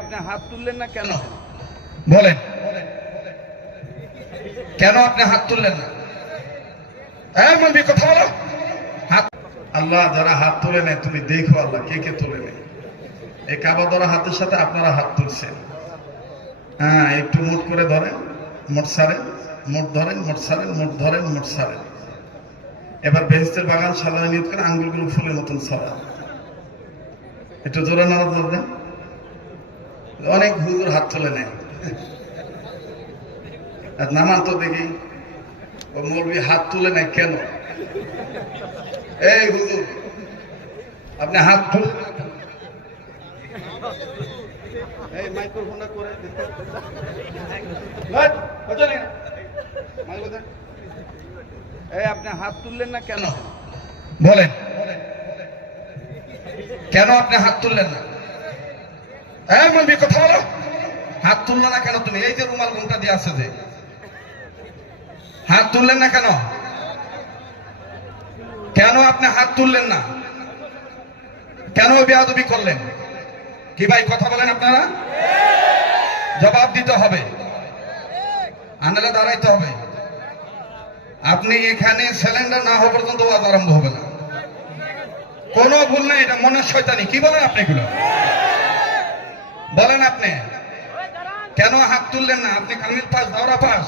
আপনি হাত তুললেন না কেন? বলেন। কেন আপনি হাত তুললেন না? হ্যাঁ কথা বলো। আল্লাহ যারা হাত তুলে নেয়, তুমি দেখো আল্লাহ কে কে তুলে নেয়। এই কাবা ধরা হাতের সাথে আপনারা হাত তুলছেন। হ্যাঁ একটু মুট করে ধরেন, মোট সারেন, মোট ধরেন, মোট সারেন, মোট ধরেন, মোট সারেন। এবার বেহেস্তের বাগান সালামে নিয়ত করে আঙ্গুলগুলো ফুলের মতন ছড়া একটু জোরে নাড়া ধরবেন। অনেক হুজুর হাত তুলে নেয়। আর নামান তো দেখি ও মৌলবি হাত তুলে নেয় কেন? এই হুজুর আপনি হাত তুলে। এই মাইক্রোফোনটা করে। এই আপনি হাত তুললেন না কেন? বলেন। কেন আপনি হাত তুললেন না? হ্যাঁ মৌলবি কথা বলো। হাত তুললো না কেন তুমি? এই যে রুমাল ঘুমটা দিয়ে আছে যে। হাত তুললেন না কেন? কেন আপনি হাত তুললেন না? কেন বেয়াদবি করলেন? কি ভাই, কথা বলেন আপনারা? জবাব দিতে হবে। আনালে দাঁড়াইতে হবে। আপনি এখানে সিলিন্ডার না হওয়া পর্যন্ত ওয়াজ আরম্ভ হবে না। কোনো ভুল নেই, এটা মনের শয়তানি। কি বলেন আপনি এগুলো? বলেন আপনি, কেন হাত তুললেন না? আপনি কামিল পাস, দাওরা পাস?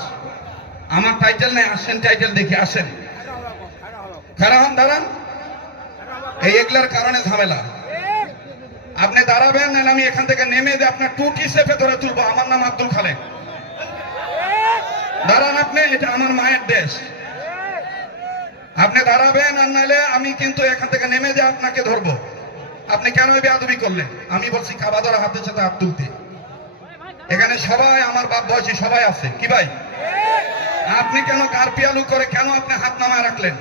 আমার টাইটেল নেই, আসেন টাইটেল দেখি, আসেন। খারাপ হন, দাঁড়ান। এই এগুলার কারণে ঝামেলা। আপনি দাঁড়াবেন না আমি এখান থেকে নেমে দিয়ে আপনার টুটি সেফে ধরে তুলবো। আমার নাম আব্দুল খালেক। দাঁড়ান আপনি, এটা আমার মায়ের দেশ। আপনি দাঁড়াবেন, আর নাহলে আমি কিন্তু এখান থেকে নেমে দিয়ে আপনাকে ধরবো। আপনি কেন বেয়াদবি করলেন? আমি বলছি কাবা ধরা হাতের সাথে হাত তুলতে। এখানে সবাই আমার বাপ বয়সী, সবাই আছে। কি ভাই? আপনি কেন কার পিয়ালু করে কেন আপনি হাত নামায় রাখলেন?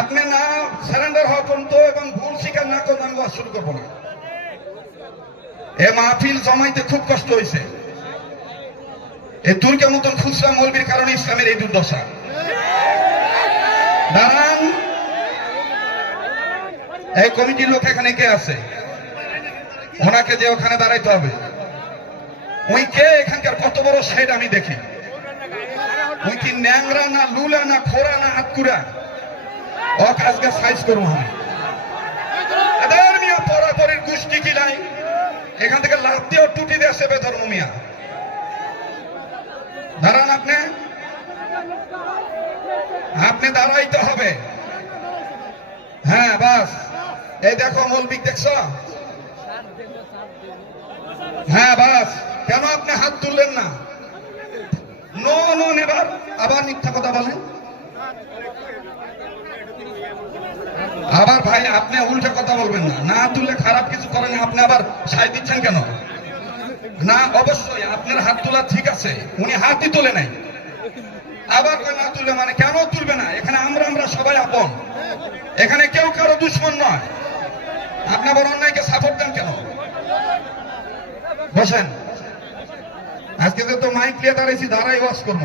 আপনি না সারেন্ডার হওয়া পর্যন্ত এবং ভুল স্বীকার না করলে আমি শুরু করব না। এ মাহফিল জমাইতে খুব কষ্ট হয়েছে। এ তুর্কের মতন খুচরা মৌলবীর কারণে ইসলামের এই দুর্দশা। দাঁড়ান এই কমিটির লোক এখানে কে আছে? ওনাকে যে ওখানে দাঁড়াইতে হবে। ওই কে? এখানকার কত বড় সাইড আমি দেখি। ওই কি ন্যাংরা না লুলা না খোরা না আতকুরা ও কাজকে সাইজ করব আমি। পরাপরের গোষ্ঠী কি নাই? এখান থেকে লাভ দিয়েও টুটি দিয়ে সেবে ধর্ম মিয়া। দাঁড়ান আপনি। আপনি দাঁড়াইতে হবে। এই দেখো মৌলবিক দেখছ? হ্যাঁ বাস। কেন আপনি হাত তুললেন না? নো আবার মিথ্যা কথা বলেন। আবার ভাই, আপনি উল্টে কথা বলবেন না। না তুললে খারাপ কিছু করেন, আপনি আবার সাই দিচ্ছেন কেন? না, অবশ্যই, আপনার হাত তোলা ঠিক আছে। উনি হাতই তোলে নাই। আবার না তুলবে মানে কেন তুলবে না? এখানে আমরা আমরা সবাই আপন। এখানে কেউ কারও দুশ্মন নয়। আপনি আবার অন্যায়কে সাপোর্ট দেন কেন? বসেন। আজকে তো মাইক ক্লিয়ার দাঁড়াইছি ধারাই ওয়াশ করব।